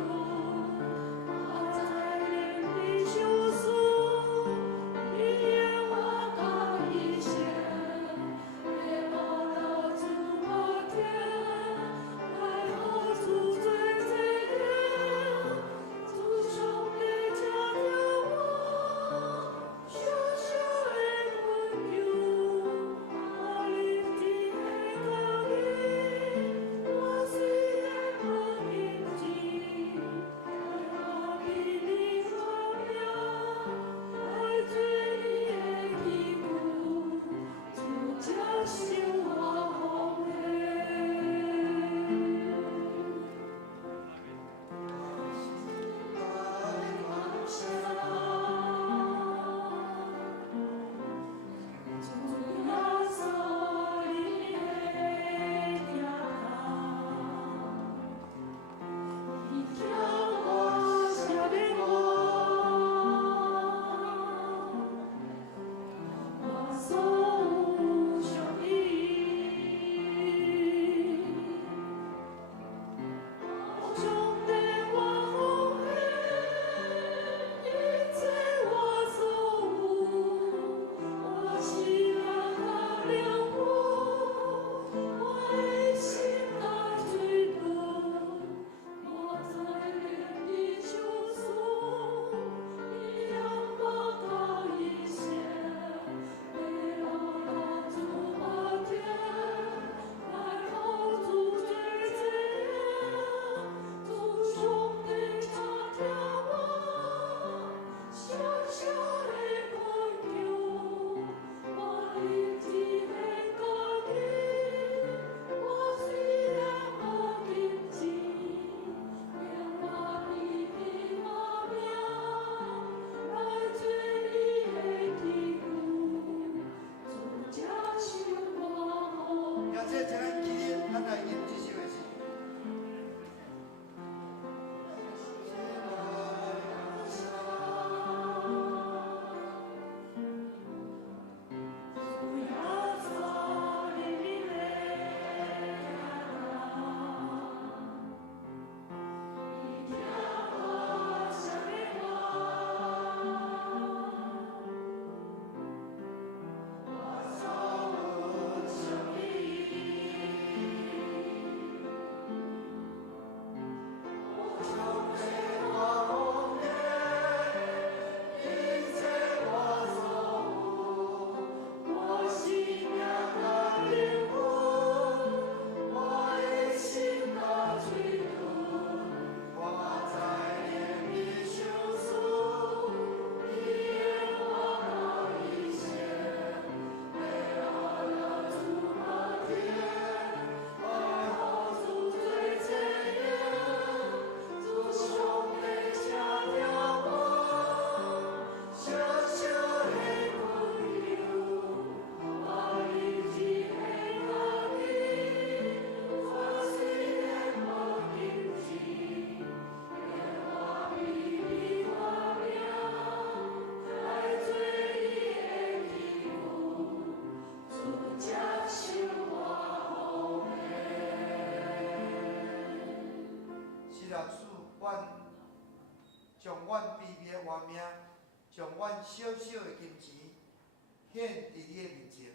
显伫你的面前，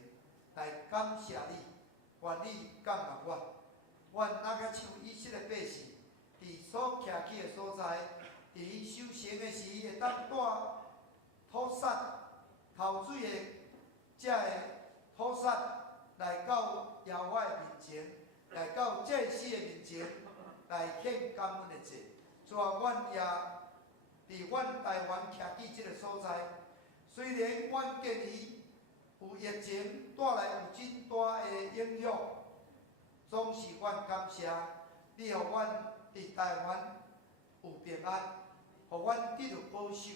来感谢你，愿你感谢我。阮若甲像以色列百姓，伫所徛起的所在，伫因修行的时，会当带土产、头水的这个土产来到耶和华的面前，来到祭司的面前，来献感恩的祭。主啊，阮也伫阮台湾徛起即个所在，虽然阮今年有疫情带来有真大的影响，总是阮感谢你，互阮伫台湾有平安，互阮得到保守。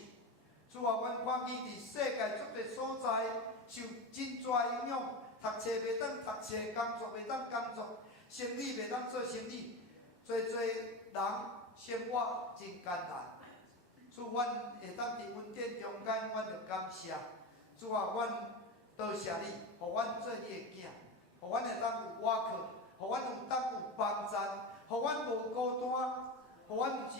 主啊，阮看见伫世界足多所在受真大影响，读册袂当读册，工作袂当工作，生意袂当做生意，侪人生活真艰难。主，阮会当伫恩典中间，阮着感谢。主啊，阮多谢你，互阮做你的囝，互阮会当有倚靠，互阮有当有帮衬，互阮无孤单，互阮毋是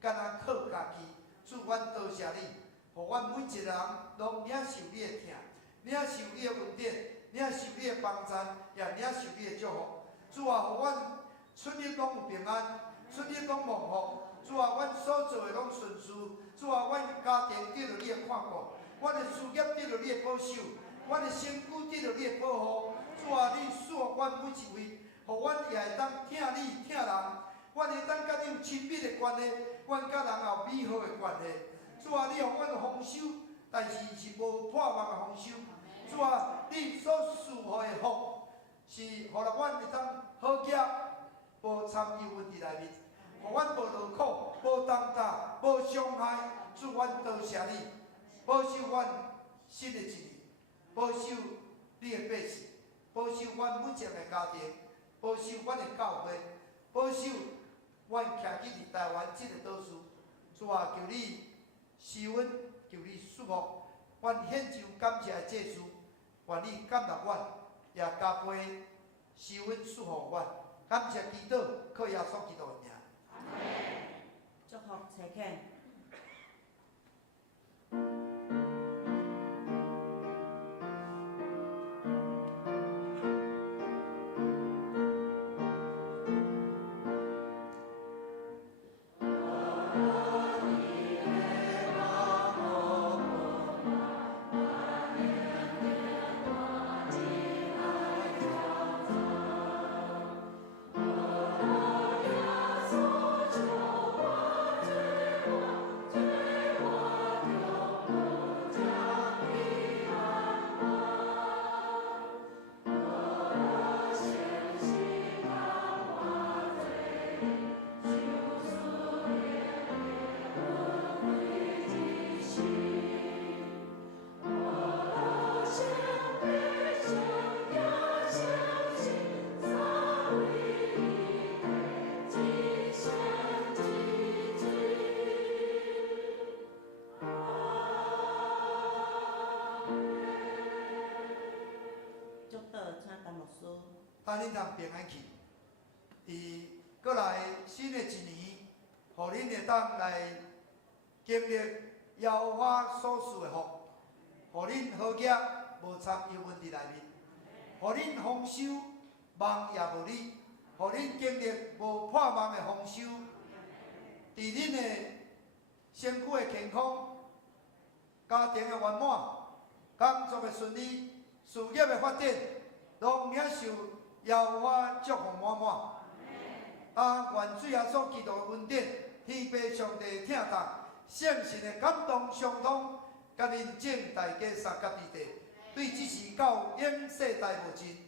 干那靠家己。主，阮多谢你，互阮每一个人拢领受你的疼，领受你的恩典，领受你的帮衬，也领受你的祝福。主啊，互阮出入拢有平安，出入拢蒙福。主啊，阮所做的拢顺遂。主啊，阮家庭得到你的看顾，阮的事业得到你的保守，阮的身躯得到你的保护。主啊，你赐予阮每一位，互阮也会当疼你疼人，阮会当甲你有亲密的关系，阮甲人也有美好的关系。主啊，你互阮有丰收，但是是无破网的丰收。主啊，你所赐予的福，是互了阮会当好业，无参与问题内面。互阮无劳苦，无重担，无伤害。主，阮多谢你，保守阮新的一年，保守你的百姓，保守阮每一个家庭，保守阮的教会，保守阮徛起伫台湾这个岛屿。主啊，求你施恩，求你赐福，阮献上感谢的祭祀，愿你感动阮，也加倍施恩赐福阮。感谢祈祷，靠耶稣基督的名。祝福查肯。等恁通平安去。伫过来新的一年，互恁会当来经历耶和华所赐的福，互恁好业无参与问题内面，互恁丰收梦也无你，互恁经历无破梦的丰收。伫恁的身躯的健康、家庭的圆满、工作的顺利、事业的发展，拢领受耶和华祝福满满。愿主耶稣基督的恩典、天父上帝疼痛、圣神的感动相通，甲恁众大家三甲地地，对这事到永世代无尽。